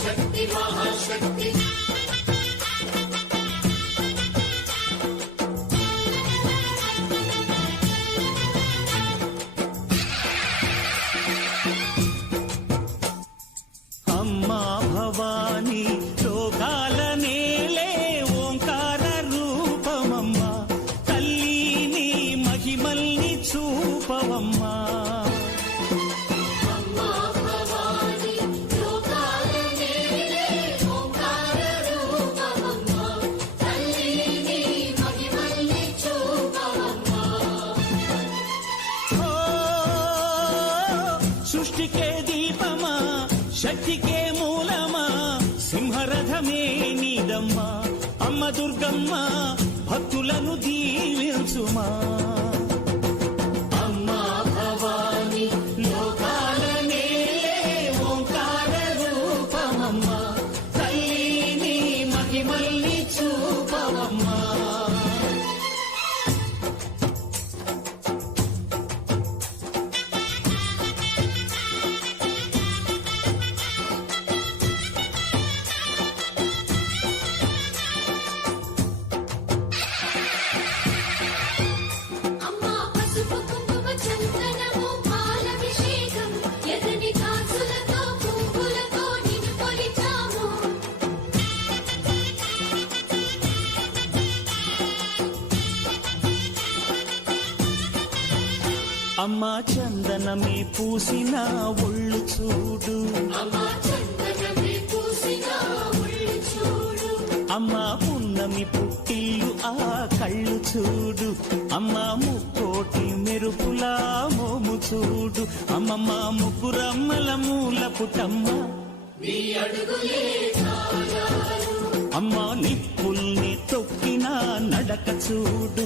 శక్తి మహాశక్తి అమ్మా భవాని లోకాల నేలే ఓంకార రూపమమ్మా తల్లిని మహిమల్ని చూపవమ్మా సృష్టికే దీపమా శక్తికే మూలమా సింహరథమే నీదమ్మా అమ్మ దుర్గమ్మ భక్తులను దీవించుమా అమ్మా భవాని లోకాల నేలే ఓంకార రూపమమ్మా తల్లిని మహిమల్ని చూపవమ్మా అమ్మా చందనమే పూసిన ఒళ్ళు చూడు అమ్మా పున్నమి పుట్టిల్లు ఆ కళ్ళు చూడు అమ్మా ముక్కోటి మెరుపులా మోము చూడు అమ్మమ్మ ముగ్గురమ్మల మూల పుటమ్మ అమ్మా నిప్పుల్ని తొక్కిన నడక చూడు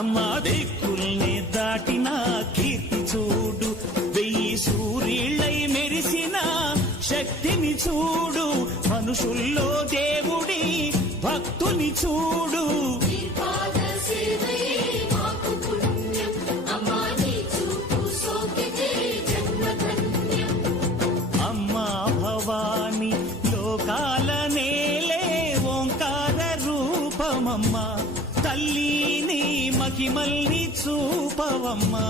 అమ్మా దిక్కుల్ని దాటిన కీర్తి చూడు 1000 సూర్యుళ్ళై మెరిసిన శక్తిని చూడు మనుషుల్లో దేవుడి భక్తుని చూడు అమ్మా భవాని లోకాల నేలే ఓంకార రూపమమ్మా తల్లిని మహిమల్ని చూపవమ్మా